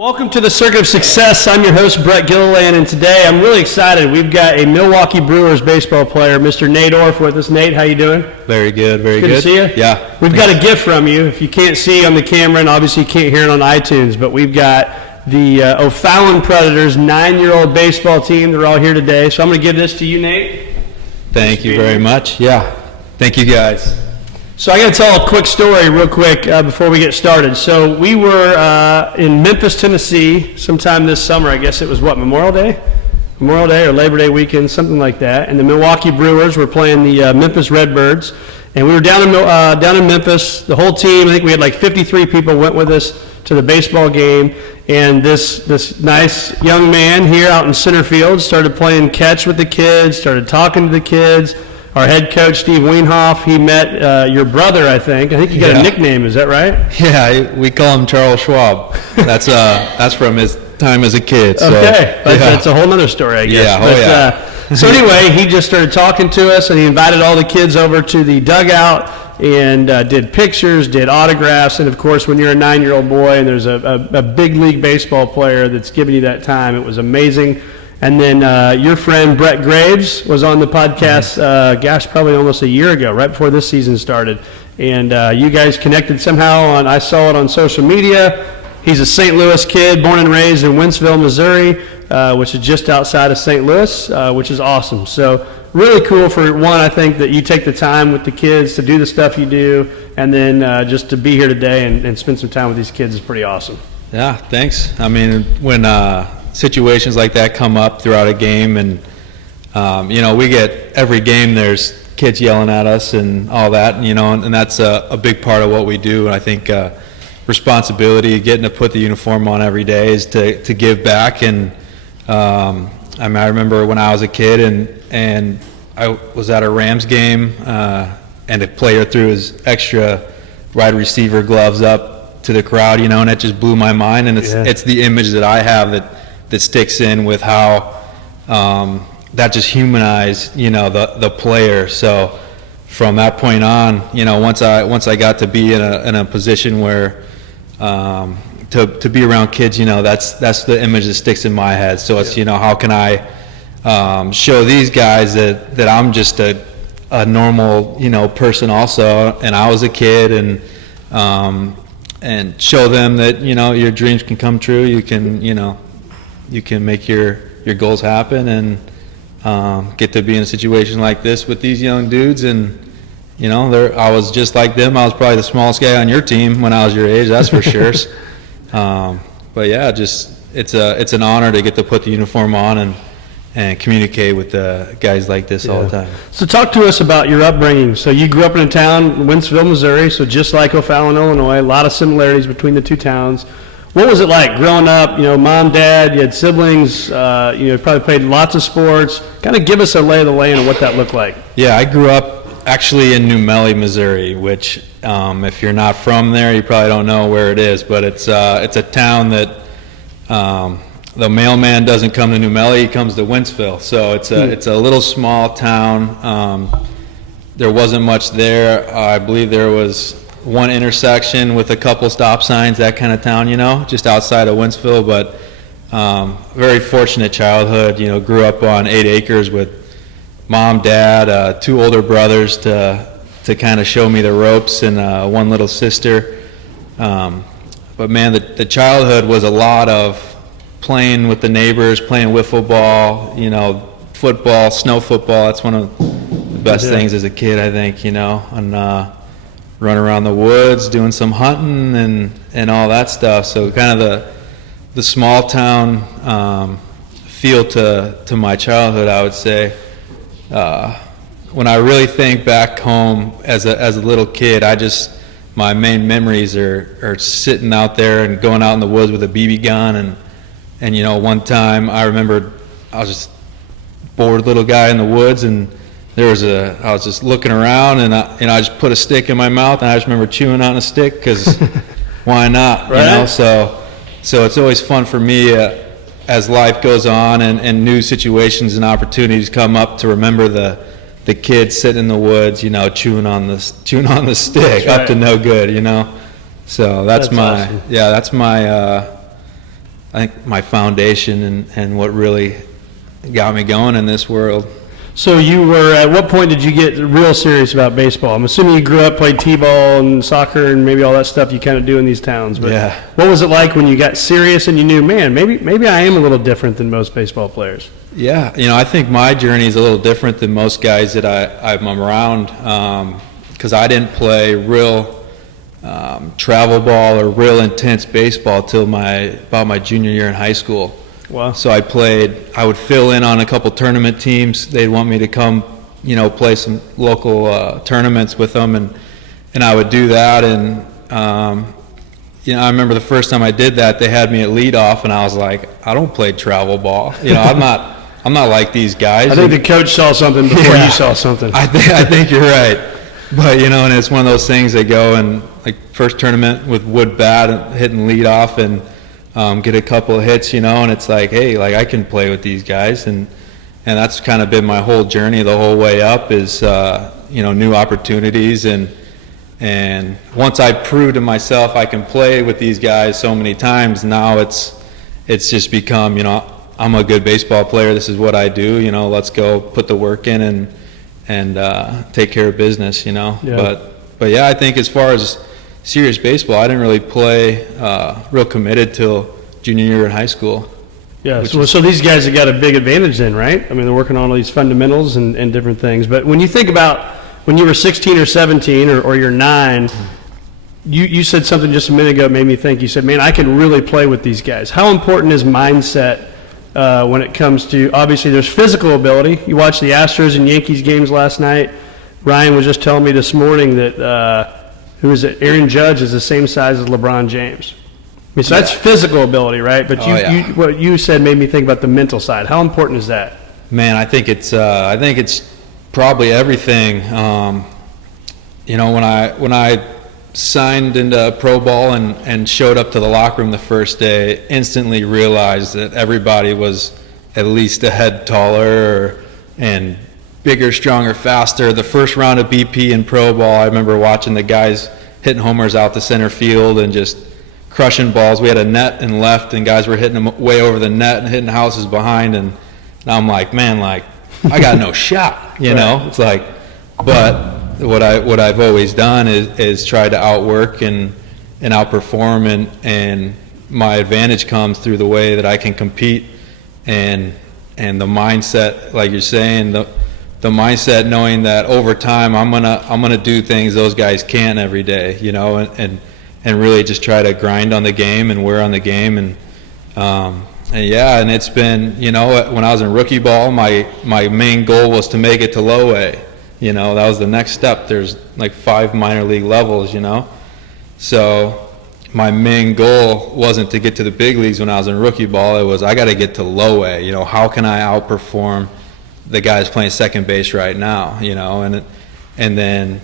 Welcome to the Circuit of Success. I'm your host, Brett Gilliland, and today I'm really excited. We've got a Milwaukee Brewers baseball player, Mr. Nathan Orf, with us. Nate, how you doing? Very good, very good. Good to see you? Yeah. We've got a gift from you. If you can't see on the camera, and obviously you can't hear it on iTunes, but we've got the O'Fallon Predators 9-year-old baseball team. They're all here today, so I'm going to give this to you, Nate. Thank you very much. Yeah. Thank you, guys. So I got to tell a quick story real quick before we get started. So we were in Memphis, Tennessee sometime this summer. I guess it was, Memorial Day? Memorial Day or Labor Day weekend, something like that. And the Milwaukee Brewers were playing the Memphis Redbirds. And we were down in Memphis. The whole team, I think we had like 53 people went with us to the baseball game. And this nice young man here out in center field started playing catch with the kids, started talking to the kids. Our head coach, Steve Wienhoff, he met your brother, I think. I think you got a nickname, is that right? Yeah, we call him Charles Schwab. That's from his time as a kid. So, okay, that's a whole other story, I guess. Yeah, so anyway, he just started talking to us, and he invited all the kids over to the dugout and did pictures, did autographs, and of course, when you're a 9-year-old boy and there's a big league baseball player that's giving you that time, it was amazing. And then your friend Brett Graves was on the podcast, probably almost a year ago, right before this season started. And you guys connected somehow I saw it on social media. He's a St. Louis kid, born and raised in Wentzville, Missouri, which is just outside of St. Louis, which is awesome. So really cool for one, I think, that you take the time with the kids to do the stuff you do, and then just to be here today and spend some time with these kids is pretty awesome. Yeah, thanks. I mean, when situations like that come up throughout a game, and we get every game there's kids yelling at us and all that, and that's a big part of what we do. And I think responsibility, getting to put the uniform on every day, is to give back. And I remember when I was a kid and I was at a Rams game, and a player threw his extra wide receiver gloves up to the crowd, and it just blew my mind. And it's the image that I have that sticks in with how that just humanized, the player. So from that point on, once I got to be in a position where to be around kids, that's the image that sticks in my head. So it's, how can I show these guys that I'm just a normal, person also, and I was a kid, and show them that, your dreams can come true. You can make your goals happen, and get to be in a situation like this with these young dudes. And I was just like them. I was probably the smallest guy on your team when I was your age, that's for sure. But yeah, it's an honor to get to put the uniform on and communicate with guys like this all the time. So talk to us about your upbringing. So you grew up in a town, Wentzville, Missouri, so just like O'Fallon, Illinois, a lot of similarities between the two towns. What was it like growing up? Mom, dad, you had siblings, you probably played lots of sports. Kind of give us a lay of the land of what that looked like. Yeah, I grew up actually in New Melly, Missouri, which if you're not from there, you probably don't know where it is. But it's a town that the mailman doesn't come to New Melly, he comes to Wentzville. So it's a little small town. There wasn't much there. I believe there was one intersection with a couple stop signs, that kind of town, just outside of Wentzville. But very fortunate childhood, grew up on 8 acres with mom, dad, 2 older brothers to kind of show me the ropes, and one little sister. But man, the childhood was a lot of playing with the neighbors, playing wiffle ball, football, snow football. That's one of the best things as a kid, I think, and run around the woods, doing some hunting and all that stuff. So kind of the small town feel to my childhood, I would say. When I really think back home as a little kid, my main memories are sitting out there and going out in the woods with a BB gun, and one time I remember I was just bored little guy in the woods, and I was just looking around, and I just put a stick in my mouth, and I just remember chewing on a stick because why not? Right. So it's always fun for me as life goes on and new situations and opportunities come up to remember the kid sitting in the woods, chewing on the stick. That's right. Up to no good, So that's my awesome. that's my I think my foundation and what really got me going in this world. So you were, at what point did you get real serious about baseball? I'm assuming you grew up, played t-ball and soccer and maybe all that stuff you kind of do in these towns. But Yeah. what was it like when you got serious and you knew, man, maybe I am a little different than most baseball players? Yeah, I think my journey is a little different than most guys that I'm around, because I didn't play real travel ball or real intense baseball till about my junior year in high school. Wow. So I would fill in on a couple tournament teams. They'd want me to come, play some local tournaments with them, and I would do that. And I remember the first time I did that, they had me at leadoff, and I was like, I don't play travel ball. I'm not like these guys. I think the coach saw something before you saw something. I think you're right. But and it's one of those things. They go and like first tournament with wood bat, hitting leadoff, and get a couple of hits, and it's like, hey, like I can play with these guys, and that's kind of been my whole journey the whole way up is new opportunities, and once I proved to myself I can play with these guys so many times, now it's just become, I'm a good baseball player, this is what I do, let's go put the work in and take care of business, Yeah. But yeah, I think as far as serious baseball, I didn't really play real committed till junior year in high school. Yeah, so these guys have got a big advantage then, right? I mean, they're working on all these fundamentals and different things. But when you think about when you were 16 or 17 or you're 9, you said something just a minute ago that made me think. You said, man, I can really play with these guys. How important is mindset when it comes to, obviously there's physical ability. You watched the Astros and Yankees games last night. Ryan was just telling me this morning that who is it? Aaron Judge is the same size as LeBron James. I mean, so that's physical ability, right? But what you said made me think about the mental side. How important is that? Man, I think it's probably everything. When I signed into pro ball and showed up to the locker room the first day, instantly realized that everybody was at least a head taller and bigger, stronger, faster. The first round of BP in pro ball, I remember watching the guys hitting homers out to center field and just crushing balls. We had a net in left, and guys were hitting them way over the net and hitting houses behind. And now I'm like, man, like I got no shot. It's like, but what I've always done is try to outwork and outperform, and my advantage comes through the way that I can compete and the mindset, like you're saying, the mindset knowing that over time I'm gonna do things those guys can't every day, and really just try to grind on the game and wear on the game, and it's been, when I was in rookie ball, my main goal was to make it to low A. That was the next step. There's like 5 minor league levels, so my main goal wasn't to get to the big leagues when I was in rookie ball. It was I got to get to low A. How can I outperform the guys playing second base right now, and then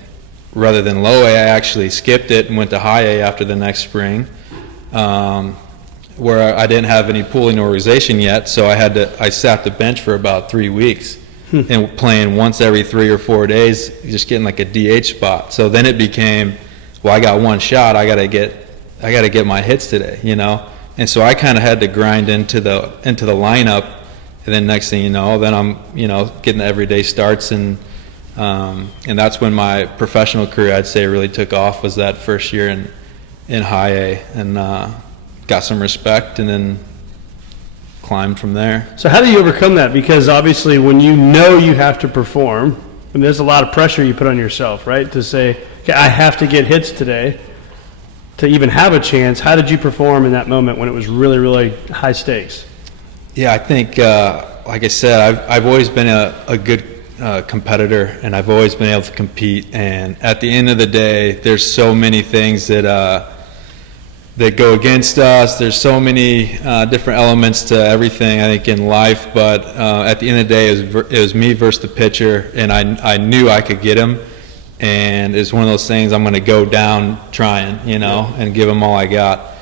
rather than low A, I actually skipped it and went to high A after the next spring, where I didn't have any pooling organization yet, so I sat the bench for about 3 weeks and playing once every 3 or 4 days, just getting like a DH spot. So then it became, well, I got one shot, I got to get my hits today, and so I kind of had to grind into the lineup. And then next thing you know, then I'm, getting the everyday starts, and that's when my professional career, I'd say, really took off, was that first year in high A, and got some respect, and then climbed from there. So how do you overcome that? Because obviously when you have to perform, and there's a lot of pressure you put on yourself, right? To say, okay, I have to get hits today to even have a chance. How did you perform in that moment when it was really, really high stakes? Yeah, I think, like I said, I've always been a good competitor, and I've always been able to compete. And at the end of the day, there's so many things that go against us. There's so many different elements to everything, I think, in life. But at the end of the day, it was me versus the pitcher, and I knew I could get him. And it's one of those things I'm going to go down trying, and give him all I got.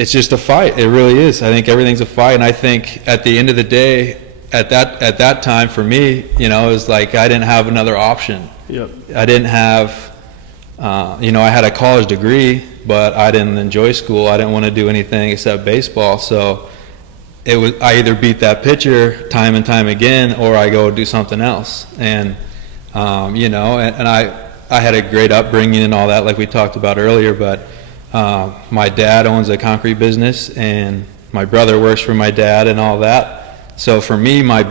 It's just a fight. It really is. I think everything's a fight, and I think at the end of the day, at that time for me, it was like I didn't have another option. Yep. I didn't have I had a college degree, but I didn't enjoy school. I didn't want to do anything except baseball. So I either beat that pitcher time and time again, or I go do something else. And I had a great upbringing and all that, like we talked about earlier. But my dad owns a concrete business, and my brother works for my dad and all that. So for me, my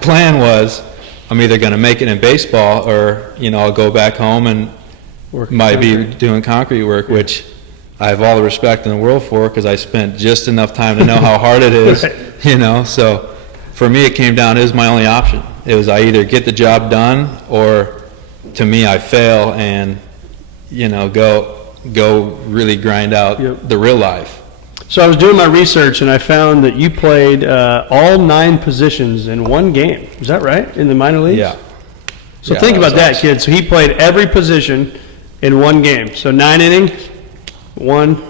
plan was, I'm either going to make it in baseball, or I'll go back home and might be doing concrete work, which I have all the respect in the world for, because I spent just enough time to know how hard it is. Right. So for me, it came down, it was my only option. It was, I either get the job done, or to me, I fail and go really grind out the real life. So I was doing my research, and I found that you played all 9 positions in one game. Is that right? In the minor leagues? Yeah. So think about that, kid. So he played every position in one game. So 9 innings, one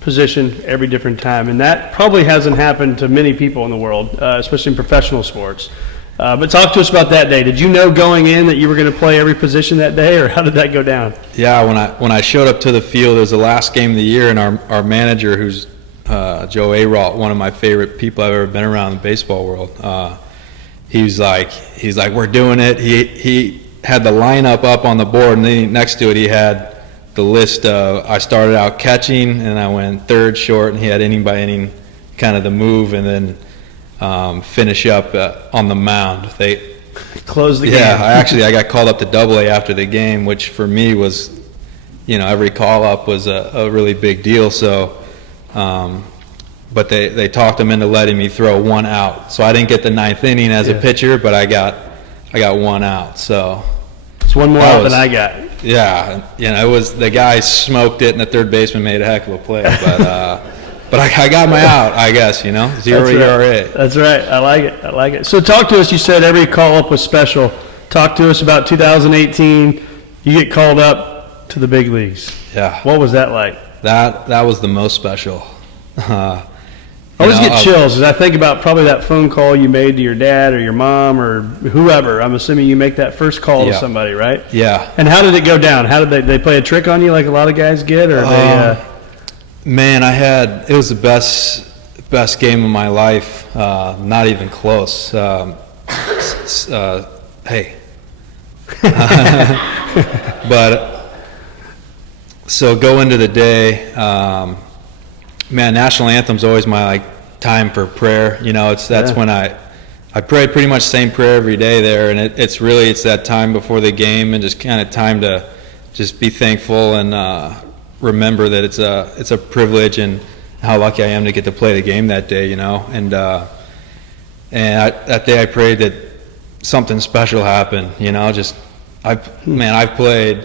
position every different time. And that probably hasn't happened to many people in the world, especially in professional sports. But talk to us about that day. Did you know going in that you were going to play every position that day, or how did that go down? Yeah, when I showed up to the field, it was the last game of the year, and our manager, who's Joe Aralt, one of my favorite people I've ever been around in the baseball world, he's like, we're doing it. He had the lineup up on the board, and then next to it he had the list of, I started out catching, and I went third, short, and he had inning by inning kind of the move, and then finish up on the mound. They closed the game. Yeah, I got called up to Double-A after the game, which for me was, every call up was a really big deal. So, but they talked him into letting me throw 1 out. So I didn't get the 9th inning as a pitcher, but I got 1 out. So it's one more out than I got. Yeah, it was, the guy smoked it, and the third baseman made a heck of a play. But I got my out, I guess, 0 ERA. That's right. I like it. So talk to us. You said every call-up was special. Talk to us about 2018. You get called up to the big leagues. Yeah. What was that like? That was the most special. I always get chills as I think about probably that phone call you made to your dad or your mom or whoever. I'm assuming you make that first call to somebody, right? Yeah. And how did it go down? How did they play a trick on you like a lot of guys get, or Man, it was the best game of my life. Not even close. Hey. But so go into the day. National anthem's always my time for prayer. That's when I pray pretty much the same prayer every day there, and it's that time before the game, and just kind of time to just be thankful and remember that it's a privilege and how lucky I am to get to play the game that day, and that day I prayed that something special happened, I've played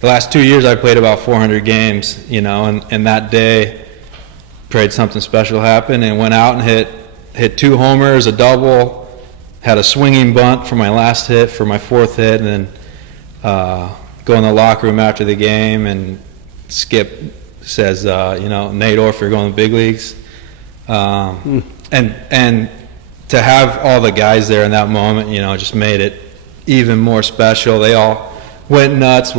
the last 2 years. I played about 400 games, and that day prayed something special happened, and went out and hit 2 homers, a double, had a swinging bunt for my last hit, for my 4th hit, and then go in the locker room after the game, and Skip says, Nate Orf, you're going to the big leagues. And to have all the guys there in that moment, just made it even more special. They all went nuts,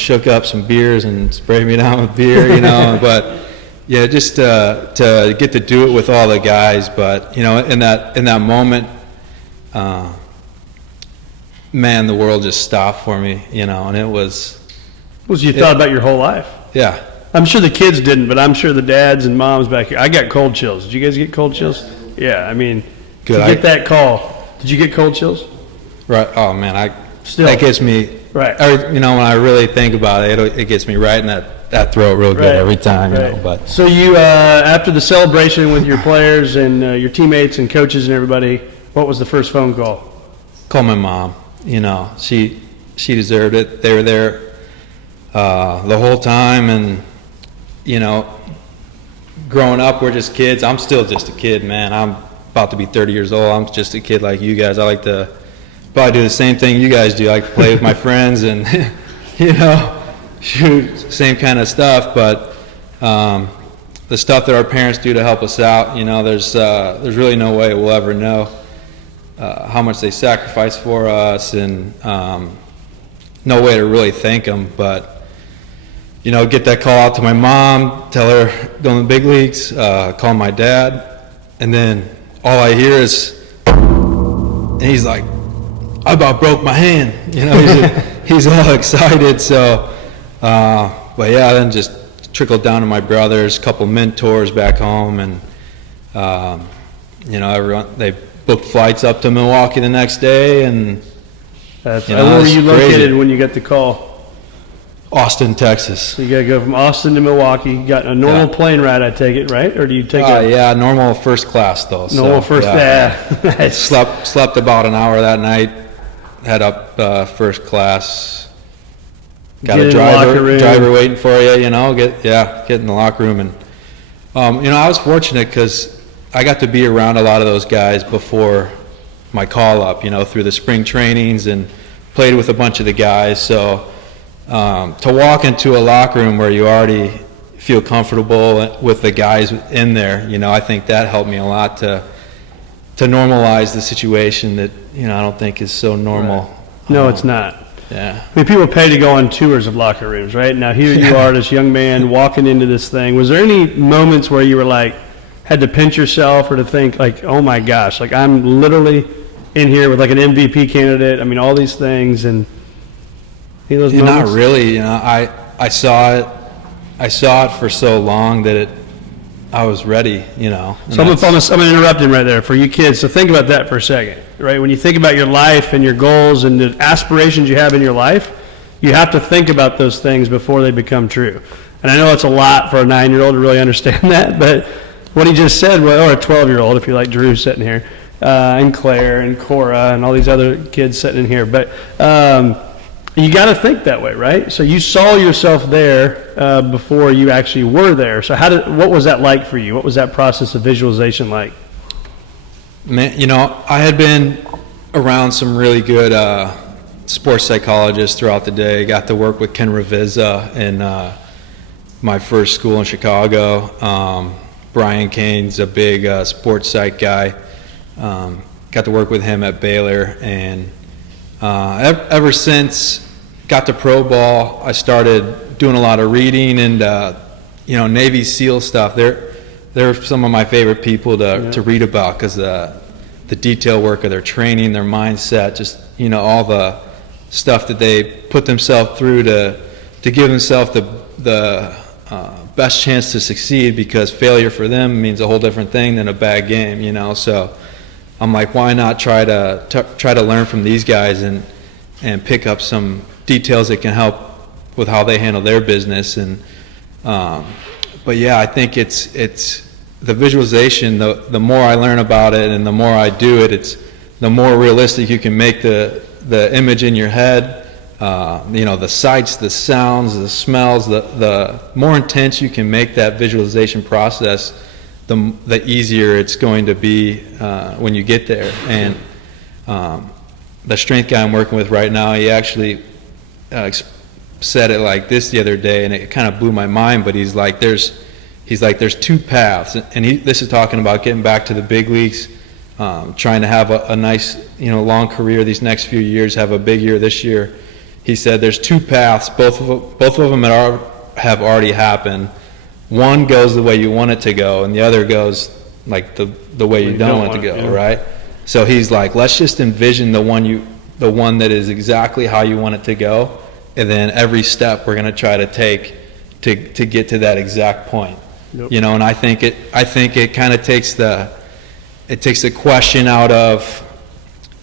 shook up some beers and sprayed me down with beer, but yeah, just to get to do it with all the guys. But, in that moment, man, the world just stopped for me, and it was... you thought about your whole life. Yeah. I'm sure the kids didn't, but I'm sure the dads and moms back here. I got cold chills. Did you guys get cold chills? Yeah, to get that call. Did you get cold chills? Right. Oh, man, that gets me, right. When I really think about it, it gets me right in that throat real good every time. But so you, after the celebration with your players and your teammates and coaches and everybody, what was the first phone call? Call my mom. She deserved it. They were there the whole time, and growing up, we're just kids. I'm still just a kid, man. I'm about to be 30 years old. I'm just a kid like you guys. I like to probably do the same thing you guys do. I like to play with my friends and shoot, same kind of stuff. But the stuff that our parents do to help us out, there's really no way we'll ever know how much they sacrifice for us, and no way to really thank them, but, you know, get that call out to my mom, tell her going to the big leagues, call my dad, and then all I hear is, and he's like, I about broke my hand, you know, he's all excited, so, but yeah, then just trickled down to my brothers, a couple mentors back home, and, you know, everyone, they booked flights up to Milwaukee the next day, and That's, you know, where were it's you crazy. located when you got the call? Austin, Texas. So you got to go from Austin to Milwaukee. You got a normal Yeah. plane ride, I take it, right? Or do you take a Yeah, normal first class though. normal so, first? Yeah. Slept about an hour that night. Had up first class. Got Get a in the locker room. driver waiting for you. You know, get in the locker room, and you know, I was fortunate because I got to be around a lot of those guys before my call up. You know, through the spring trainings and played with a bunch of the guys. So to walk into a locker room where you already feel comfortable with the guys in there, you know, I think that helped me a lot to normalize the situation that, you know, I don't think is so normal. Right. No, it's not. Yeah. I mean, people pay to go on tours of locker rooms, right? Now, here you are, this young man walking into this thing. Was there any moments where you were like, had to pinch yourself or to think like, oh my gosh, like I'm literally in here with like an MVP candidate. I mean, all these things, and any of those moments? Not really. You know, I saw it for so long that I was ready. You know. So I'm going to interrupt him right there for you kids. So think about that for a second, right? When you think about your life and your goals and the aspirations you have in your life, you have to think about those things before they become true. And I know it's a lot for a 9-year-old to really understand that, but what he just said, or a 12-year-old, if you like Drew sitting here, and Claire and Cora and all these other kids sitting in here, but you got to think that way, right? So you saw yourself there before you actually were there. So what was that like for you? What was that process of visualization like? Man, you know, I had been around some really good sports psychologists throughout the day. Got to work with Ken Ravizza in my first school in Chicago. Brian Kane's a big sports psych guy. Got to work with him at Baylor, and ever since got to pro ball, I started doing a lot of reading and you know, Navy SEAL stuff. They're some of my favorite people to read about because the detail work of their training, their mindset, just, you know, all the stuff that they put themselves through to give themselves the best chance to succeed, because failure for them means a whole different thing than a bad game, you know. So I'm like, why not try to learn from these guys and pick up some details that can help with how they handle their business. And but yeah, I think it's the visualization. The more I learn about it and the more I do it, it's the more realistic you can make the image in your head. You know, the sights, the sounds, the smells, the more intense you can make that visualization process, the easier it's going to be when you get there. And the strength guy I'm working with right now, he actually said it like this the other day, and it kind of blew my mind. But he's like, there's two paths, and this is talking about getting back to the big leagues, trying to have a nice, you know, long career these next few years, have a big year this year. He said there's two paths, both of them have already happened. One goes the way you want it to go, and the other goes like the way you don't want it to go, right? So he's like, let's just envision the one that is exactly how you want it to go, and then every step we're going to try to take to get to that exact point. Yep. You know, and I think it kind of takes the question out of,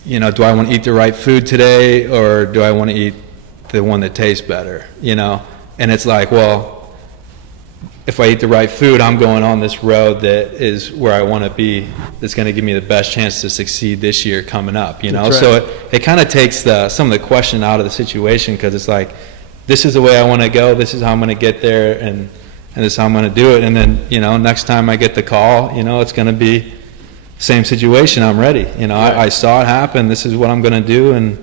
you know, do I want to eat the right food today, or do I want to eat the one that tastes better, you know? And it's like, well, if I eat the right food, I'm going on this road that is where I want to be, that's going to give me the best chance to succeed this year coming up, you know? Right. So it kind of takes some of the question out of the situation, because it's like, this is the way I want to go, this is how I'm going to get there, and this is how I'm going to do it. And then, you know, next time I get the call, you know, it's going to be same situation, I'm ready. You know, right. I saw it happen, this is what I'm going to do, and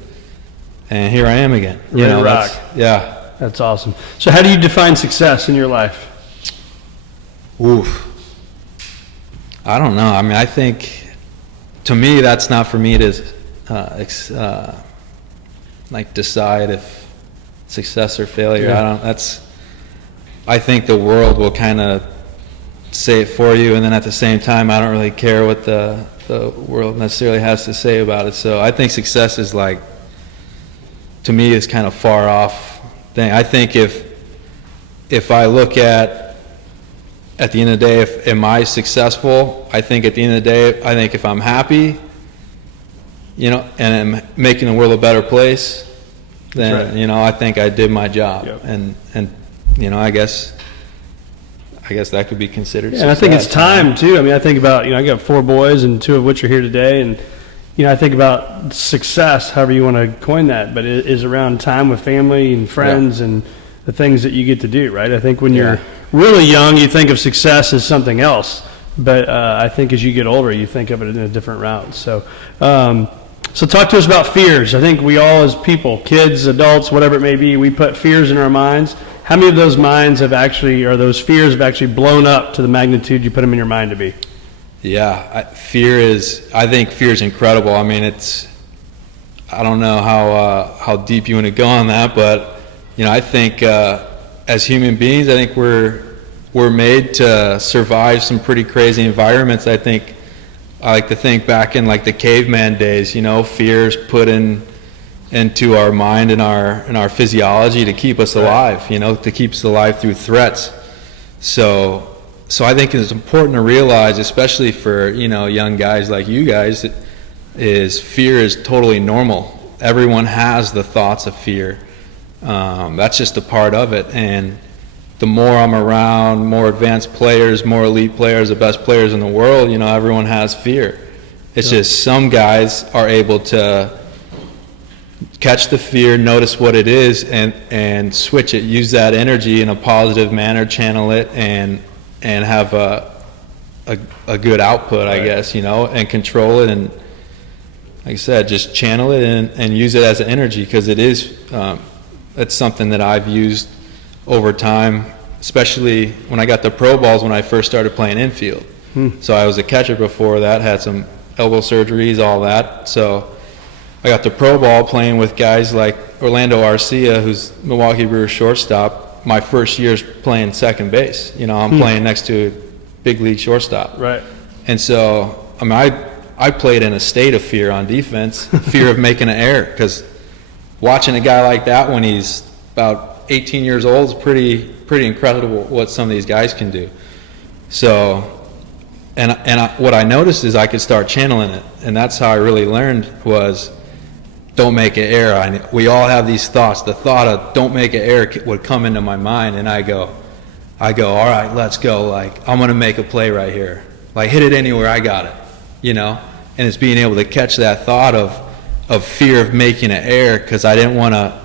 here I am again. You know, rock. That's awesome. So how do you define success in your life? Oof. I don't know. I mean, I think, to me, that's not for me to like decide if success or failure. Yeah. I think the world will kind of say it for you, and then at the same time, I don't really care what the world necessarily has to say about it. So I think success is like, to me, is kind of far off thing. I think if I look at the end of the day, am I successful? I think at the end of the day, I think if I'm happy, and I'm making the world a better place, then, right. I think I did my job. Yep. And I guess that could be considered success. And I think it's time, too. I mean, I think about, I got 4 boys, and 2 of which are here today, and, I think about success, however you want to coin that, but it is around time with family and friends and the things that you get to do, right? I think when you're really young, you think of success as something else, but I think as you get older, you think of it in a different route. So talk to us about fears. I think we all, as people, kids, adults, whatever it may be, we put fears in our minds. How many of those minds those fears have actually blown up to the magnitude you put them in your mind to be? Yeah, I think fear is incredible. I mean, I don't know how deep you want to go on that, but, I think as human beings, I think we're made to survive some pretty crazy environments. I like to think back in like the caveman days, fears put into our mind and our physiology to keep us alive, to keep us alive through threats. So I think it's important to realize, especially for, young guys like you guys, is fear is totally normal. Everyone has the thoughts of fear. That's just a part of it. And the more I'm around more advanced players, more elite players, the best players in the world, everyone has fear. It's just some guys are able to catch the fear, notice what it is, and switch it, use that energy in a positive manner, channel it, and have a good output, I guess, and control it, and like I said, just channel it and use it as an energy, because it's something that I've used over time, especially when I got the pro balls when I first started playing infield. So I was a catcher before that, had some elbow surgeries, all that. So I got the pro ball playing with guys like Orlando Arcia, who's Milwaukee Brewers shortstop. My first year's playing second base. I'm playing next to a big league shortstop. Right. And so, I played in a state of fear on defense, fear of making an error, because watching a guy like that when he's about 18 years old is pretty incredible what some of these guys can do. So, what I noticed is I could start channeling it, and that's how I really learned was, don't make an error. We all have these thoughts. The thought of don't make an error would come into my mind, and I go, all right, let's go. Like, I'm going to make a play right here. Like, hit it anywhere, I got it. And it's being able to catch that thought of fear of making an error, because I didn't want to,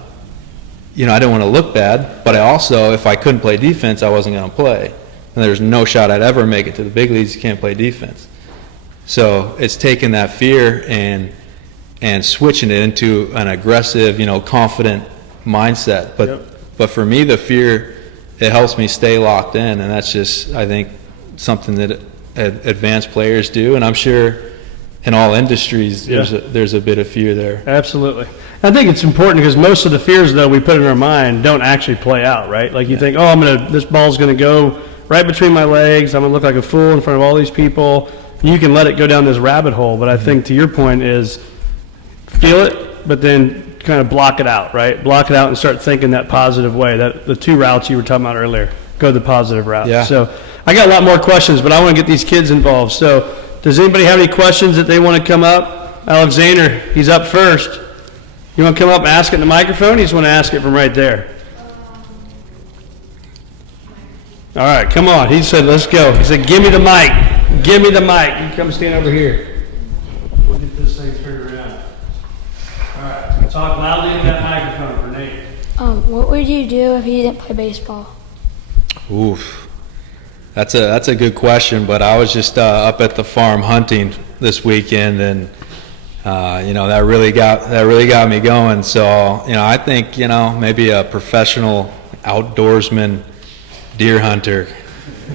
I didn't want to look bad, but I also, if I couldn't play defense, I wasn't going to play. And there's no shot I'd ever make it to the big leagues. You can't play defense. So it's taking that fear and switching it into an aggressive, confident mindset. But for me, the fear, it helps me stay locked in, and that's just, I think, something that advanced players do, and I'm sure in all industries there's a bit of fear there. Absolutely. I think it's important because most of the fears, though, we put in our mind don't actually play out, right? Like you think, this ball's going to go right between my legs, I'm going to look like a fool in front of all these people. You can let it go down this rabbit hole, but I think to your point is, feel it, but then kind of block it out, right? Block it out and start thinking that positive way. That the 2 routes you were talking about earlier, go the positive route. Yeah. So I got a lot more questions, but I want to get these kids involved. So does anybody have any questions that they want to come up? Alexander, he's up first. You want to come up and ask it in the microphone? You just want to ask it from right there? All right, come on. He said, let's go. He said, give me the mic. Give me the mic. You come stand over here. We'll get this thing turned around. All right, talk loudly into that microphone for Nate. What would you do if you didn't play baseball? Oof, that's a good question. But I was just up at the farm hunting this weekend, and that really got me going. So I think maybe a professional outdoorsman deer hunter.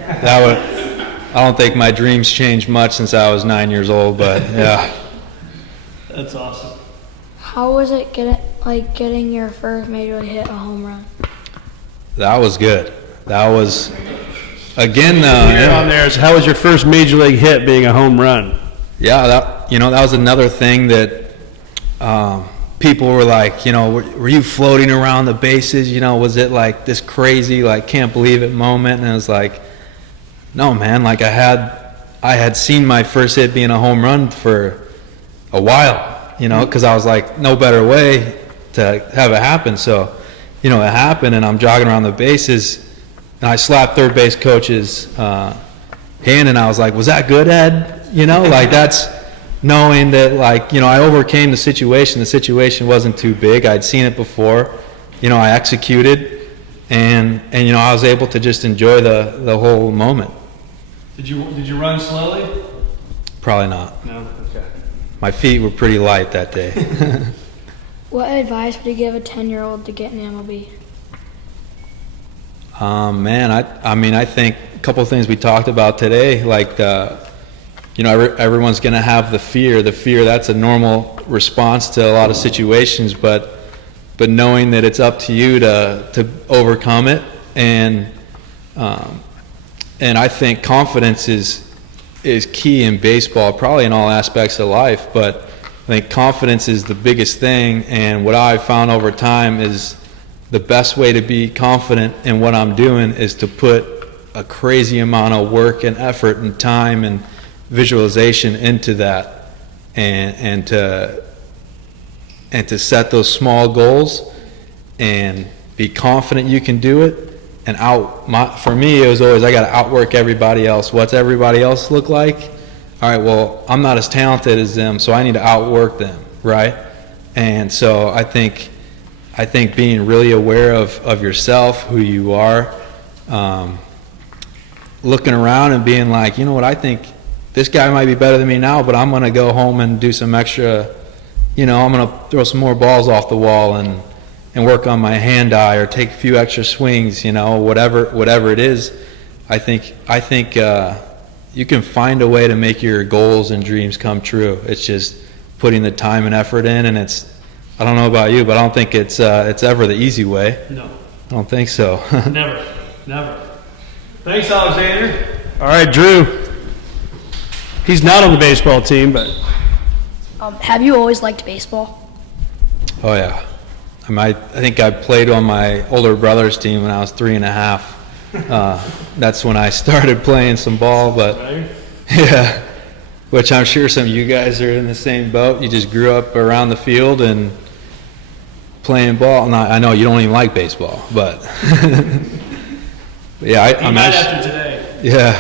I don't think my dreams changed much since I was 9 years old, but yeah. That's awesome. How was it like getting your first major league hit a home run? That was good. That was, again, Here on there is, how was your first major league hit being a home run? yeah, that was another thing that people were like, were you floating around the bases? Was it like this crazy, like can't believe it moment? And I was like, no, man. Like I had seen my first hit being a home run for a while, because I was like, no better way to have it happen. So, it happened, and I'm jogging around the bases, and I slapped third base coach's hand, and I was like, was that good, Ed? Like that's knowing that, like, I overcame the situation. The situation wasn't too big. I'd seen it before. I executed, and I was able to just enjoy the whole moment. Did you run slowly? Probably not. No. Okay. My feet were pretty light that day. What advice would you give a 10-year-old to get in MLB? Man, I think a couple of things we talked about today, like everyone's going to have the fear. The fear, that's a normal response to a lot of situations, but knowing that it's up to you to overcome it, and I think confidence is key in baseball, probably in all aspects of life, but I think confidence is the biggest thing, and what I've found over time is the best way to be confident in what I'm doing is to put a crazy amount of work and effort and time and visualization into that, and to set those small goals and be confident you can do it. And for me, it was always, I got to outwork everybody else. What's everybody else look like? All right, well, I'm not as talented as them, so I need to outwork them, right? And so I think being really aware of yourself, who you are, looking around and being like, what, I think this guy might be better than me now, but I'm going to go home and do some extra, I'm going to throw some more balls off the wall and work on my hand-eye or take a few extra swings, whatever it is. I think you can find a way to make your goals and dreams come true. It's just putting the time and effort in, and I don't know about you, but I don't think it's ever the easy way. No. I don't think so. Never. Thanks, Alexander. All right, Drew. He's not on the baseball team, but Have you always liked baseball? Oh yeah. I think I played on my older brother's team when I was 3.5. That's when I started playing some ball, but yeah, which I'm sure some of you guys are in the same boat. You just grew up around the field and playing ball. And I know you don't even like baseball, but yeah, I'm might after today. Yeah,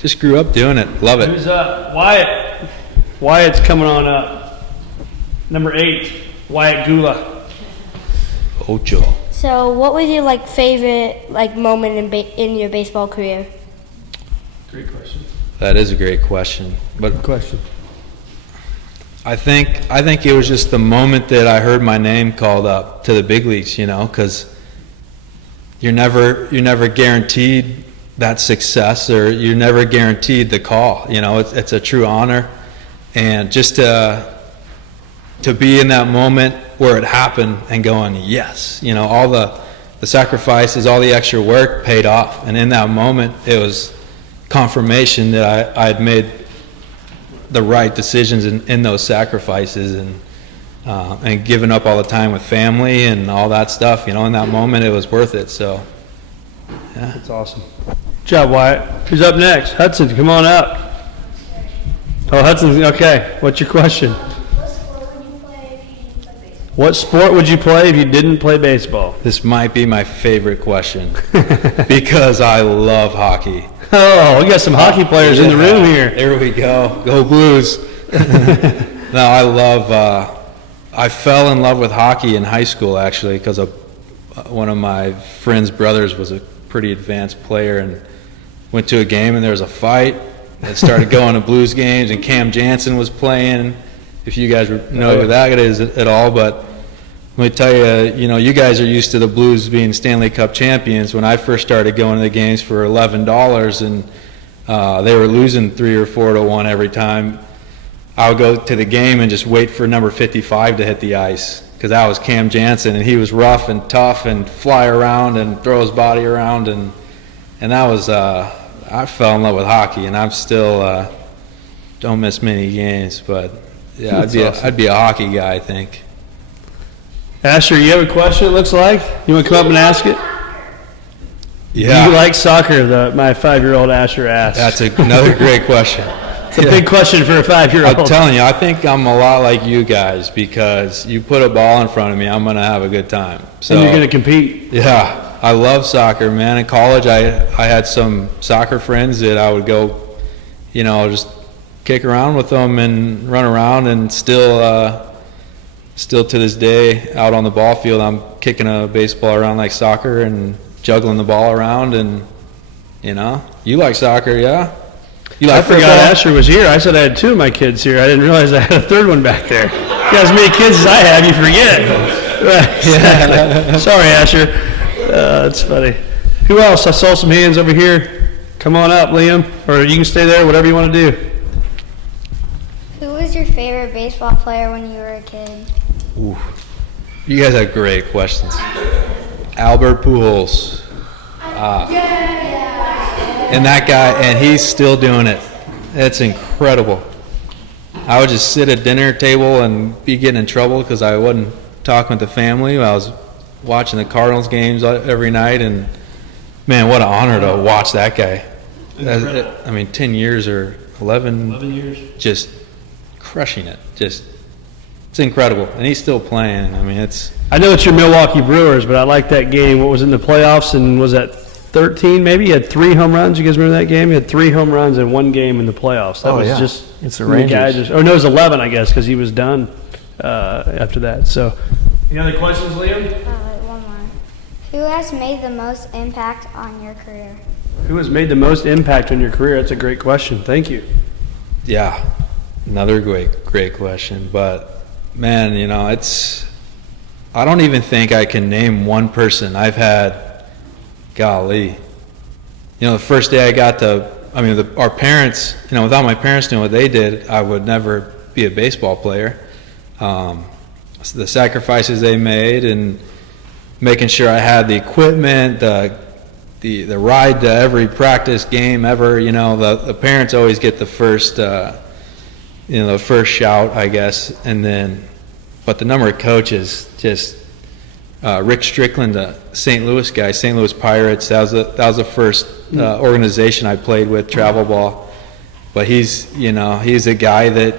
just grew up doing it. Love it. Who's up? Wyatt. Wyatt's coming on up. Number 8, Wyatt Gula. Ocho. So, what was your favorite moment in your baseball career? Great question. That is a great question. But I think it was just the moment that I heard my name called up to the big leagues, because you're never guaranteed that success, or you're never guaranteed the call. It's a true honor, and just to be in that moment where it happened and going, yes, all the sacrifices, all the extra work paid off, and in that moment it was confirmation that I had made the right decisions in those sacrifices, and giving up all the time with family and all that stuff. In that moment it was worth it. So yeah, That's awesome. Good job, Wyatt. Who's up next? Hudson, come on up. Oh, Hudson's okay. What's your question? What sport would you play if you didn't play baseball? this might be my favorite question because I love hockey. Oh, we got some hockey players in the room here. There we go. Go Blues. No, I fell in love with hockey in high school, actually, because one of my friend's brothers was a pretty advanced player, and went to a game and there was a fight, and started going to Blues games, and Cam Jansen was playing, if you guys know who that is at all. But let me tell you, you guys are used to the Blues being Stanley Cup champions. When I first started going to the games for $11 and they were losing 3 or 4 to 1 every time, I would go to the game and just wait for number 55 to hit the ice, because I was Cam Jansen, and he was rough and tough and fly around and throw his body around, and that was I fell in love with hockey, and I'm still don't miss many games, but yeah, I'd be a hockey guy, I think. Asher, you have a question, it looks like? You want to come up and ask it? Yeah. Do you like soccer? My 5-year-old Asher asked. That's another great question. It's a big question for a 5-year-old. I'm telling you, I think I'm a lot like you guys, because you put a ball in front of me, I'm going to have a good time. So, and you're going to compete. Yeah, I love soccer, man. In college, I had some soccer friends that I would go, just kick around with them and run around, and still to this day, out on the ball field, I'm kicking a baseball around like soccer and juggling the ball around, and you like soccer, yeah? You like I forgot football? Asher was here. I said I had 2 of my kids here. I didn't realize I had a 3rd one back there. You got as many kids as I have, you forget. Right, exactly. Sorry, Asher. That's funny. Who else? I saw some hands over here. Come on up, Liam, or you can stay there, whatever you want to do. Who was your favorite baseball player when you were a kid? Ooh, you guys have great questions. Albert Pujols. And that guy, and he's still doing it. That's incredible. I would just sit at dinner table and be getting in trouble because I wasn't talking with the family. I was watching the Cardinals games every night, and man, what an honor to watch that guy. I mean, 10 years or 11 years. Just crushing it. It's incredible. And he's still playing. I mean, I know it's your Milwaukee Brewers, but I like that game. What was in the playoffs, and was that 13 maybe? He had 3 home runs. You guys remember that game? He had 3 home runs in 1 game in the playoffs. That was just it's the Rangers. no, it was 11, I guess, because he was done after that. So, any other questions, Liam? One more. Who has made the most impact on your career? Who has made the most impact on your career? That's a great question. Thank you. yeah, another great question. But man, I don't even think I can name one person. I've had, golly, the first day I got our parents, without my parents doing what they did, I would never be a baseball player. The sacrifices they made, and making sure I had the equipment, the ride to every practice game ever. The parents always get the first, the first shout, I guess, and then, but the number of coaches, just Rick Strickland, the St. Louis guy, St. Louis Pirates. That was the first organization I played with, travel ball. But he's a guy that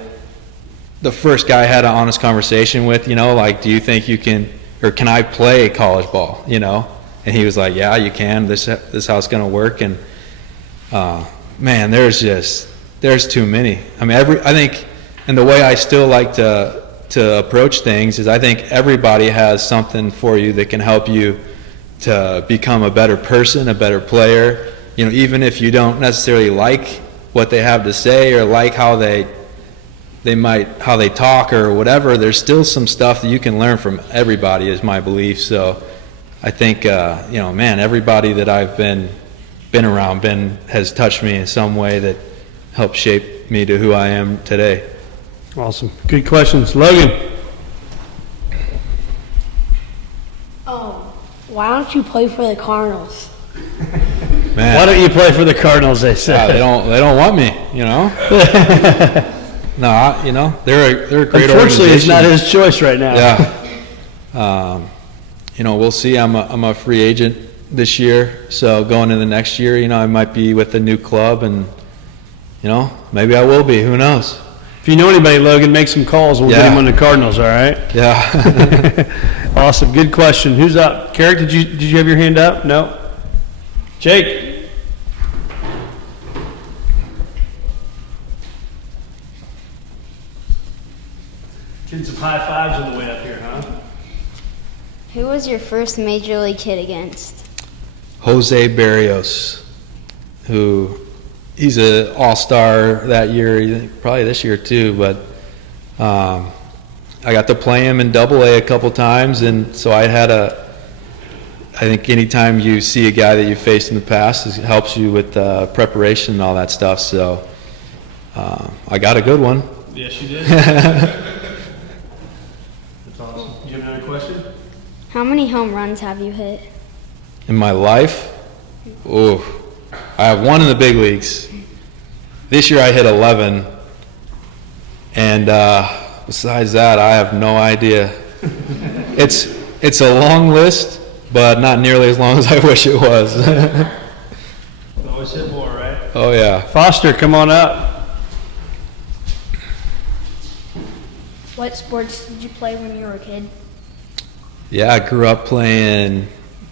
the first guy I had an honest conversation with. Like, do you think you can, or can I play college ball? And he was like, yeah, you can. This is how it's going to work. And man, there's too many. I mean, I think, and the way I still like to approach things is, I think everybody has something for you that can help you to become a better person, a better player. Even if you don't necessarily like what they have to say, or like how they talk or whatever, there's still some stuff that you can learn from everybody, is my belief. So I think, man, everybody that I've been around has touched me in some way that helped shape me to who I am today. Awesome. Good questions. Logan. Why don't you play for the Cardinals? Man, Why don't you play for the Cardinals, they said. they don't want me, No, they're a great organization. Unfortunately, it's not his choice right now. Yeah. We'll see. I'm a free agent this year, so going into the next year, I might be with a new club, and maybe I will be. Who knows? If you know anybody, Logan, make some calls. We'll get him on the Cardinals, all right? Yeah. Awesome. Good question. Who's up? Carrick, did you have your hand up? No? Jake. Getting some high fives on the way up here, huh? Who was your first major league hit against? Jose Barrios, who he's an all-star that year, probably this year too, but I got to play him in Double-A a couple times, and so I think anytime you see a guy that you faced in the past, it helps you with preparation and all that stuff, so I got a good one. Yes, you did. That's awesome. Do you have another many home runs have you hit? In my life, ooh, I have one in the big leagues. This year I hit 11, and besides that, I have no idea. It's a long list, but not nearly as long as I wish it was. Always hit more, right? Oh yeah. Foster, come on up. What sports did you play when you were a kid? Yeah, I grew up playing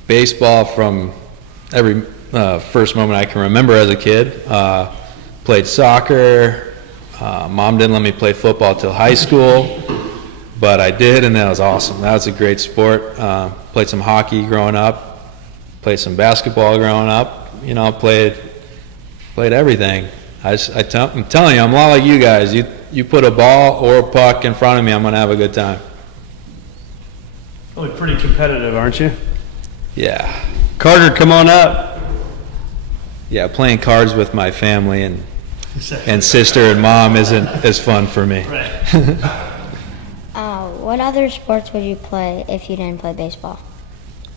baseball from every first moment I can remember as a kid. Played soccer. Mom didn't let me play football till high school, but I did, and that was awesome. That was a great sport. Played some hockey growing up. Played some basketball growing up. You know, played everything. I'm telling you, I'm a lot like you guys. You put a ball or a puck in front of me, I'm going to have a good time. Really pretty competitive, aren't you? Yeah. Carter, come on up. Yeah, playing cards with my family and sister and mom isn't as fun for me. Right. What other sports would you play if you didn't play baseball?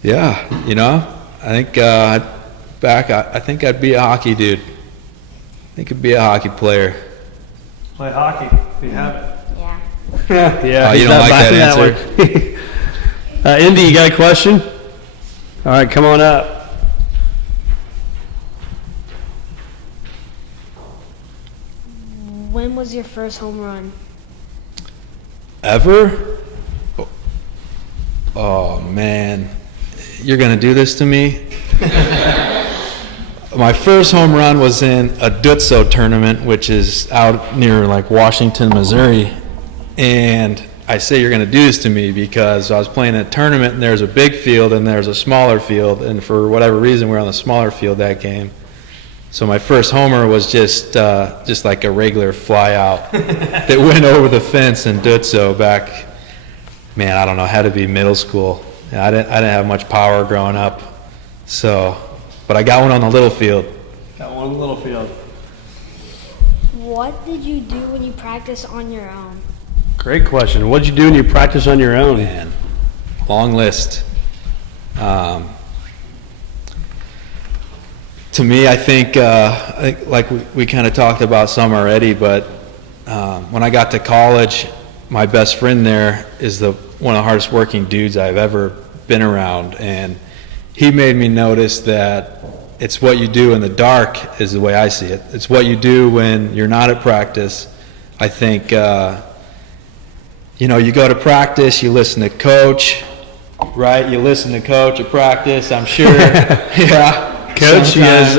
Yeah, you know, I think I think I'd be a hockey dude. I think I'd be a hockey player. Play hockey. We have it. Yeah. Yeah. Oh, you he's don't not like that backing one. Indy, you got a question? All right, come on up. When was your first home run? Ever? Oh man, you're gonna do this to me? My first home run was in a Dutso tournament, which is out near like Washington, Missouri. And I say you're gonna do this to me because I was playing a tournament and there's a big field and there's a smaller field, and for whatever reason we were on the smaller field that game. So my first homer was just like a regular fly out that went over the fence in Dutso back, man, I don't know, had to be middle school. I didn't have much power growing up, so, but I got one on the little field. Got one on the little field. What did you do when you practice on your own? Great question. What'd you do when you practice on your own? Man, long list. To me, I think like we kind of talked about some already, but when I got to college, my best friend there is one of the hardest working dudes I've ever been around, and he made me notice that it's what you do in the dark is the way I see it. It's what you do when you're not at practice. I think, you know, you go to practice, you listen to coach, right? You listen to coach at practice, I'm sure. Yeah. Coach, you guys,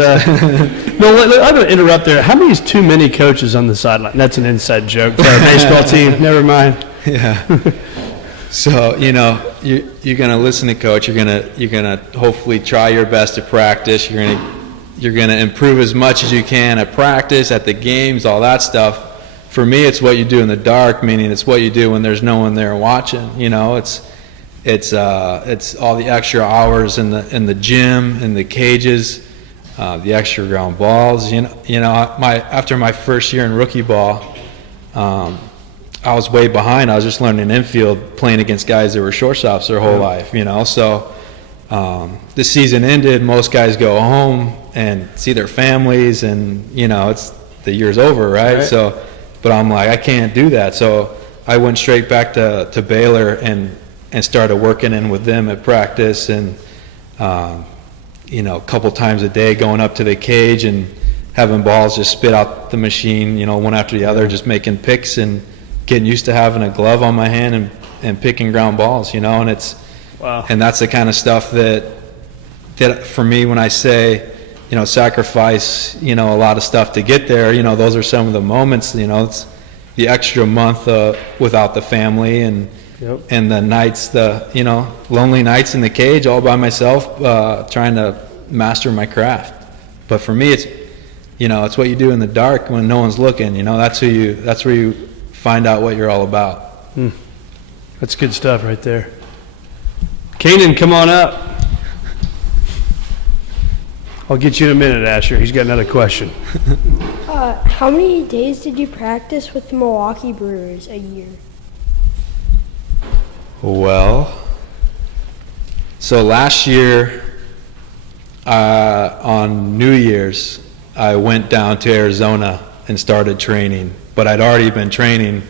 no, I'm going to interrupt there. How many is too many coaches on the sideline? That's an inside joke for our baseball team. Never mind. Yeah. So, you know, you're going to listen to coach. You're going to hopefully try your best at practice. You're going to improve as much as you can at practice, at the games, all that stuff. For me, it's what you do in the dark, meaning it's what you do when there's no one there watching. You know, it's all the extra hours in the gym, in the cages, the extra ground balls. You know, after my first year in rookie ball, I was way behind. I was just learning infield, playing against guys that were shortstops their whole life. You know, so the season ended. Most guys go home and see their families, and you know, the year's over, right? So, but I'm like, I can't do that. So I went straight back to Baylor and started working in with them at practice, and you know, a couple times a day going up to the cage and having balls just spit out the machine, you know, one after the other, just making picks and getting used to having a glove on my hand and picking ground balls, you know, and and that's the kind of stuff that for me, when I say, you know, sacrifice, you know, a lot of stuff to get there, you know, those are some of the moments, you know, it's the extra month without the family, and and the nights, you know, lonely nights in the cage all by myself, trying to master my craft. But for me, it's, you know, it's what you do in the dark when no one's looking. You know, that's where you find out what you're all about. That's good stuff right there. Kanan, come on up. I'll get you in a minute, Asher. He's got another question. How many days did you practice with the Milwaukee Brewers a year? Well, So last year, on New Year's, I went down to Arizona and started training, but I'd already been training.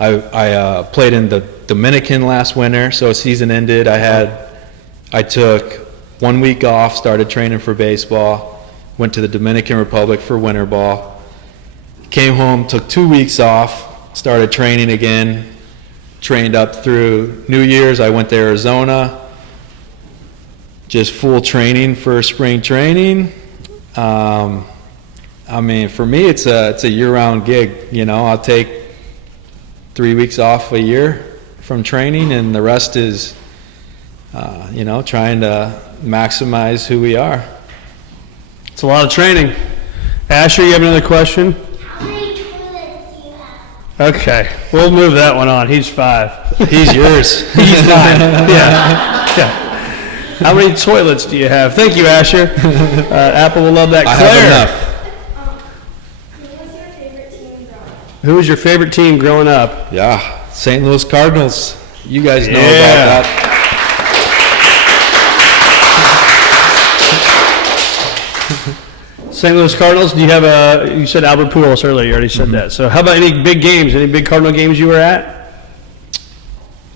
I played in the Dominican last winter, so a season ended. I took 1 week off, started training for baseball, went to the Dominican Republic for winter ball, came home, took 2 weeks off, started training again, trained up through New Year's. I went to Arizona, just full training for spring training. I mean, for me, it's a year-round gig. You know, I'll take 3 weeks off a year from training, and the rest is, you know, trying to maximize who we are. It's a lot of training. Asher, you have another question? How many toilets do you have? Okay, we'll move that one on. He's 5. He's yours. He's 9. Yeah. How many toilets do you have? Thank you, Asher. Apple will love that. I Claire, have enough. who was your favorite team growing up? Yeah, St. Louis Cardinals. You guys know Yeah. about that. St. Louis Cardinals. Do you have you said Albert Pujols earlier. You already said that. So how about any big games? Any big Cardinal games you were at?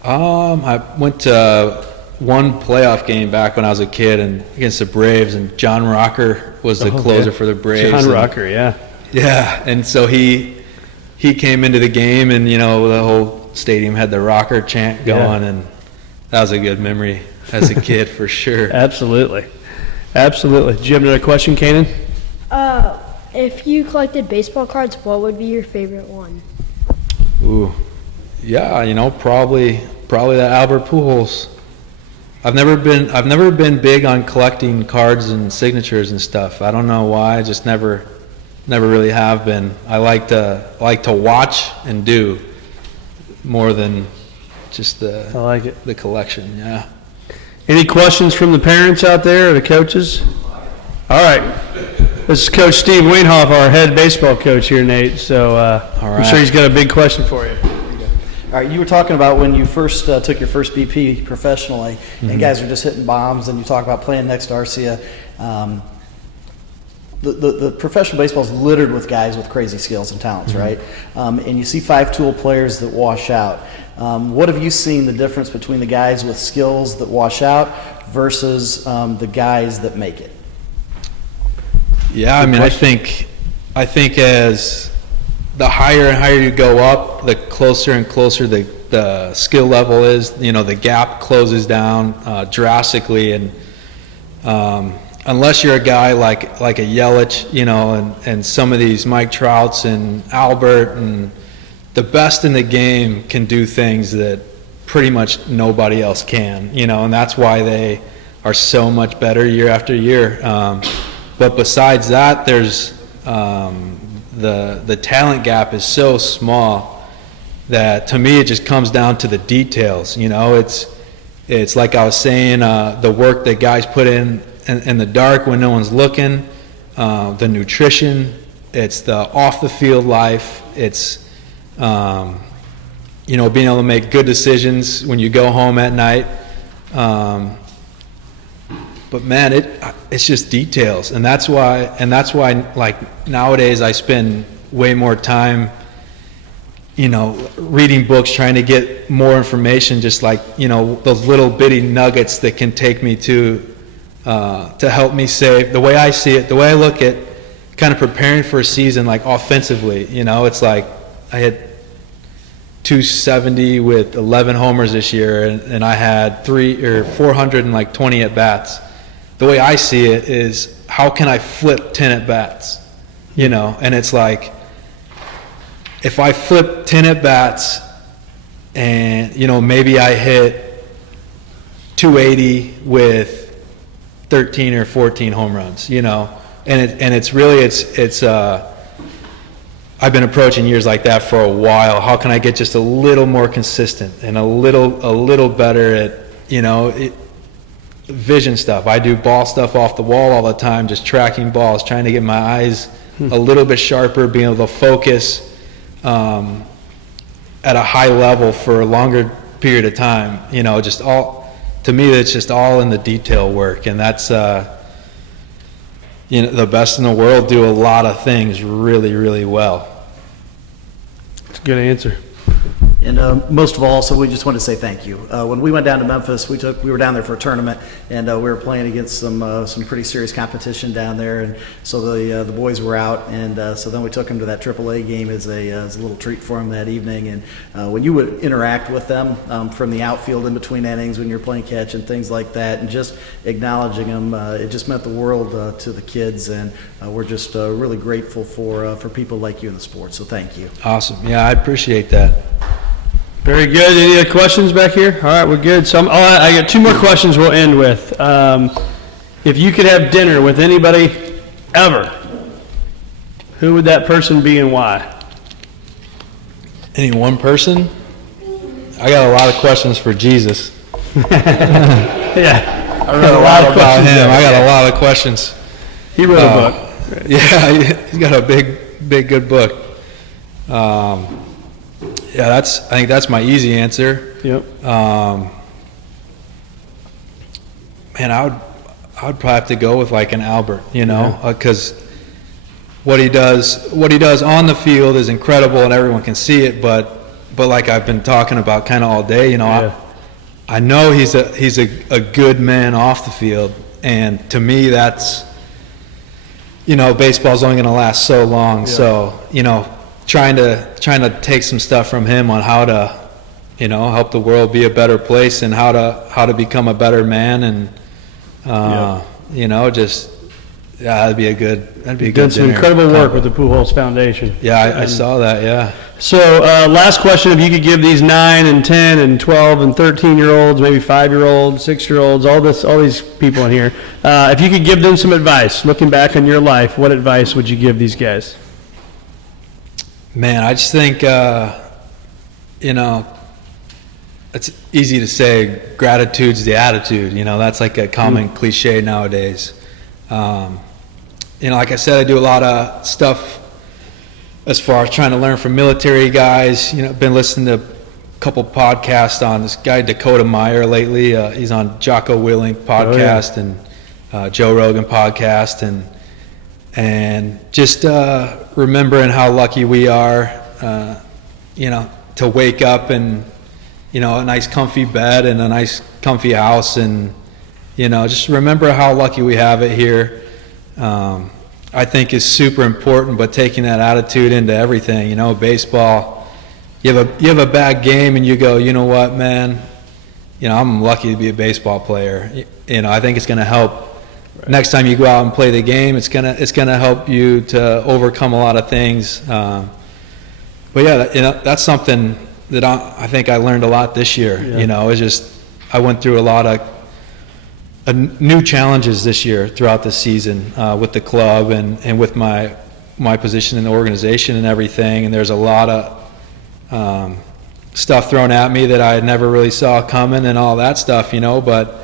I went to one playoff game back when I was a kid and against the Braves, and John Rocker was the closer for the Braves. John and- Rocker, yeah. Yeah, and so he came into the game, and you know the whole stadium had the Rocker chant going, and that was a good memory as a kid for sure. Absolutely. Absolutely. Do you have another question, Kanan? If you collected baseball cards, what would be your favorite one? Ooh, yeah, you know, probably that Albert Pujols. I've never been big on collecting cards and signatures and stuff. I don't know why. I just never really have been. I like to watch and do more than just I like it. the collection. Yeah. Any questions from the parents out there or the coaches? All right. This is Coach Steve Wainhoff, our head baseball coach here, Nate. So I'm right. sure he's got a big question for you. All right, you were talking about when you first took your first BP professionally, and guys were just hitting bombs, and you talk about playing next to Arcia. The professional baseball is littered with guys with crazy skills and talents, right? And you see 5-tool players that wash out. What have you seen the difference between the guys with skills that wash out versus the guys that make it? Yeah, I mean, I think as the higher and higher you go up, the closer and closer the skill level is. You know, the gap closes down drastically, and unless you're a guy like a Yelich, you know, and some of these Mike Trouts and Albert, and the best in the game can do things that pretty much nobody else can, you know, and that's why they are so much better year after year. But besides that, there's the talent gap is so small that to me it just comes down to the details. You know, it's like I was saying, the work that guys put in the dark when no one's looking, the nutrition, it's the off the field life, it's you know, being able to make good decisions when you go home at night. But man, it's just details, and that's why like nowadays I spend way more time, you know, reading books, trying to get more information, just like, you know, those little bitty nuggets that can take me to help me save. The way I see it, the way I look at kind of preparing for a season, like offensively, you know, it's like I had 270 with 11 homers this year, and I had 420 at bats. The way I see it is, how can I flip 10 at bats? You know, and it's like, if I flip 10 at bats and, you know, maybe I hit 280 with 13 or 14 home runs, you know, and it's really, I've been approaching years like that for a while. How can I get just a little more consistent and a little better at, you know, vision stuff. I do ball stuff off the wall all the time, just tracking balls, trying to get my eyes a little bit sharper, being able to focus at a high level for a longer period of time. You know, just all to me, it's just all in the detail work, and that's the best in the world do a lot of things really, really well. It's a good answer. And most of all, so we just want to say thank you. When we went down to Memphis, we were down there for a tournament, and we were playing against some pretty serious competition down there. And so the boys were out, and so then we took them to that AAA game as a little treat for them that evening. And when you would interact with them from the outfield in between innings, when you're playing catch and things like that, and just acknowledging them, it just meant the world to the kids. And we're just really grateful for people like you in the sport. So thank you. Awesome. Yeah, I appreciate that. Very good. Any other questions back here? All right, we're good. So I got two more questions we'll end with. If you could have dinner with anybody ever, who would that person be and why? Any one person? I got a lot of questions for Jesus. Yeah. I read a lot about him. I got a lot of questions. He wrote a book. Yeah, he's got a big, good book. Yeah, I think that's my easy answer. Yep. Man, I would probably have to go with like an Albert, because what he does on the field is incredible and everyone can see it. But like I've been talking about kind of all day, I know he's a good man off the field, and to me that's, baseball's only going to last so long. Yeah. So trying to take some stuff from him on how to, help the world be a better place and how to become a better man, and that'd be a good You've done some incredible work with the Pujols Foundation. Yeah, I saw that. Yeah. So last question: if you could give these 9 and 10 and 12 and 13-year-olds, maybe 5-year-olds, 6-year-olds, all these people in here, if you could give them some advice, looking back on your life, what advice would you give these guys? Man, I just think, it's easy to say gratitude's the attitude. That's like a common cliche nowadays. Like I said, I do a lot of stuff as far as trying to learn from military guys. Been listening to a couple podcasts on this guy, Dakota Meyer, lately. He's on Jocko Willink podcast and Joe Rogan podcast, and just remembering how lucky we are, to wake up and, a nice comfy bed and a nice comfy house, and, just remember how lucky we have it here, I think is super important. But taking that attitude into everything, baseball, you have a bad game and you go, you know what, man, I'm lucky to be a baseball player. I think it's going to help. Next time you go out and play the game, it's gonna help you to overcome a lot of things. But yeah, that's something that I think I learned a lot this year. Yeah. It's just I went through a lot of new challenges this year throughout the season with the club and with my position in the organization and everything. And there's a lot of stuff thrown at me that I never really saw coming and all that stuff. But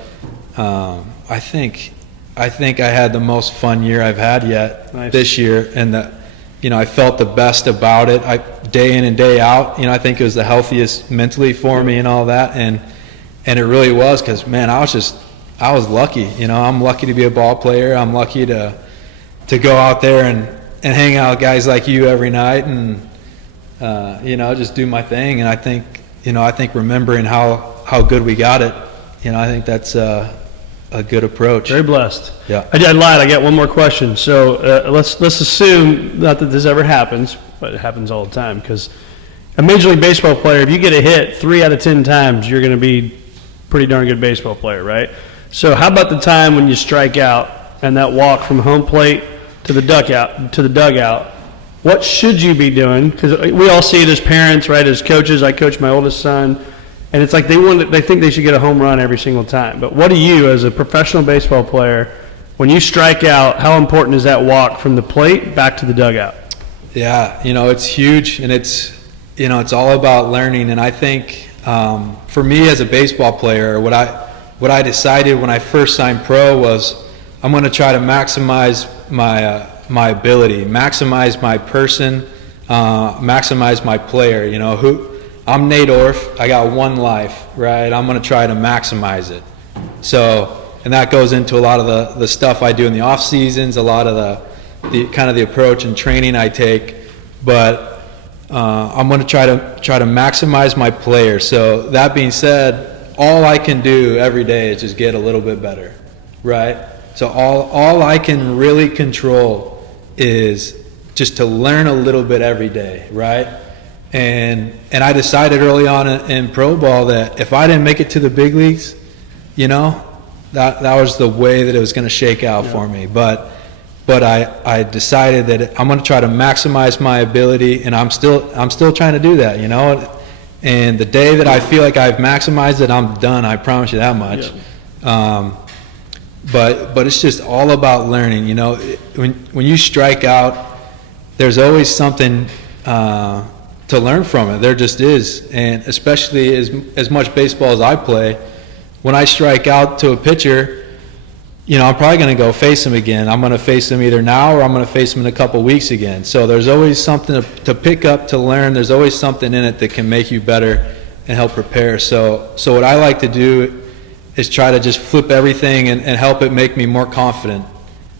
I think I had the most fun year I've had yet this year, and I felt the best about it. Day in and day out, I think it was the healthiest mentally for me and all that, and it really was, because man, I was lucky. I'm lucky to be a ball player. I'm lucky to go out there and hang out with guys like you every night, and just do my thing. And I think remembering how good we got it, I think that's a good approach. Very blessed. Yeah. I lied. I got one more question. So let's assume, not that this ever happens, but it happens all the time, because a Major League Baseball player, if you get a hit 3 out of 10 times, you're going to be a pretty darn good baseball player, right? So how about the time when you strike out and that walk from home plate to the dugout? What should you be doing? Because we all see it as parents, right? As coaches, I coach my oldest son. And it's like they think they should get a home run every single time. But what do you, as a professional baseball player, when you strike out, how important is that walk from the plate back to the dugout? Yeah, it's huge, and it's all about learning. And I think for me as a baseball player, what I decided when I first signed pro was I'm going to try to maximize my ability, maximize my person, maximize my player. I'm Nate Orf. I got one life, right? I'm going to try to maximize it. So, and that goes into a lot of the stuff I do in the off seasons, a lot of the kind of the approach and training I take. But I'm going to try to maximize my player. So that being said, all I can do every day is just get a little bit better, right? So all I can really control is just to learn a little bit every day, right? And I decided early on in pro ball that if I didn't make it to the big leagues, you know, that was the way that it was going to shake out for me. But I decided that I'm going to try to maximize my ability, and I'm still trying to do that, you know. And the day that I feel like I've maximized it, I'm done. I promise you that much. Yeah. But it's just all about learning, you know. When you strike out, there's always something to learn from it. There just is. And especially as much baseball as I play, when I strike out to a pitcher, you know, I'm probably going to go face him again. I'm going to face him either now or I'm going to face him in a couple weeks again. So there's always something to pick up, to learn. There's always something in it that can make you better and help prepare. So what I like to do is try to just flip everything and help it make me more confident.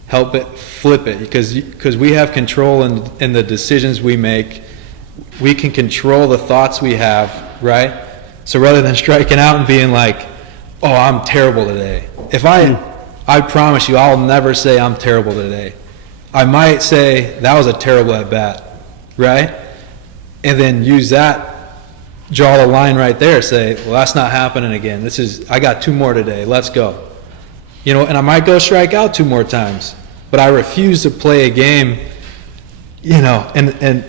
Help it flip it, because we have control in the decisions we make. We can control the thoughts we have, right? So rather than striking out and being like, oh, I'm terrible today. I promise you, I'll never say I'm terrible today. I might say that was a terrible at bat, right? And then use that, draw the line right there, say, well, that's not happening again. I got 2 more today. Let's go. You know, and I might go strike out 2 more times, but I refuse to play a game, you know, and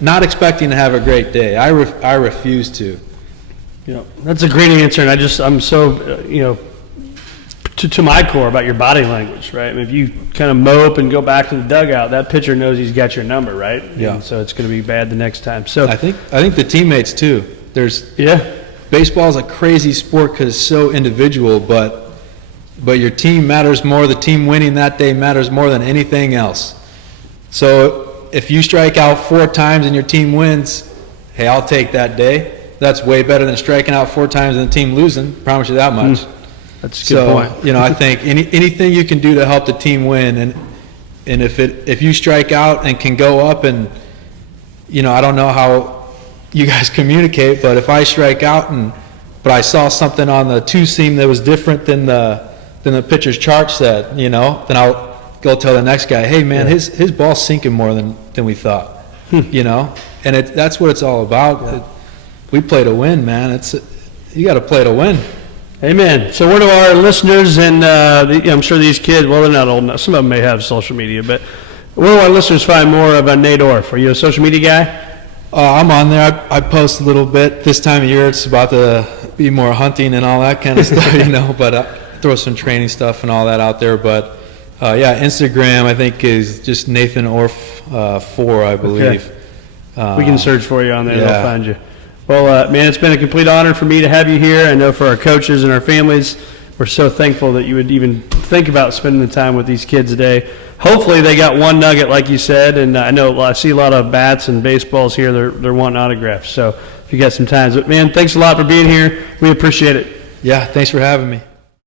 not expecting to have a great day. I refuse to. You know, that's a great answer, and I'm so, you know, to my core about your body language, right? I mean, if you kind of mope and go back to the dugout, that pitcher knows he's got your number, right? Yeah. And so it's going to be bad the next time. So I think the teammates too. Baseball is a crazy sport because it's so individual, but your team matters more. The team winning that day matters more than anything else. So if you strike out 4 times and your team wins, hey, I'll take that day. That's way better than striking out 4 times and the team losing. Promise you that much. That's a good point. You know, I think anything you can do to help the team win, and if you strike out and can go up, and you know, I don't know how you guys communicate, but if I strike out but I saw something on the 2-seam that was different than the pitcher's chart said, you know, then I'll go tell the next guy, hey man, his ball's sinking more than we thought, you know, and that's what it's all about. We play to win, man. You got to play to win. Amen. So one of our listeners, and I'm sure these kids, well, they're not old enough. Some of them may have social media, but where do our listeners find more of Nate Orf? Are you a social media guy? I'm on there. I post a little bit. This time of year, it's about to be more hunting and all that kind of stuff, you know, but I throw some training stuff and all that out there. But, Instagram, I think, is just Nathan Orf 4, I believe. Okay. We can search for you on there. They'll find you. Well, man, it's been a complete honor for me to have you here. I know for our coaches and our families, we're so thankful that you would even think about spending the time with these kids today. Hopefully they got one nugget, like you said, and I know I see a lot of bats and baseballs here. They're wanting autographs. So if you got some time. But, man, thanks a lot for being here. We appreciate it. Yeah, thanks for having me.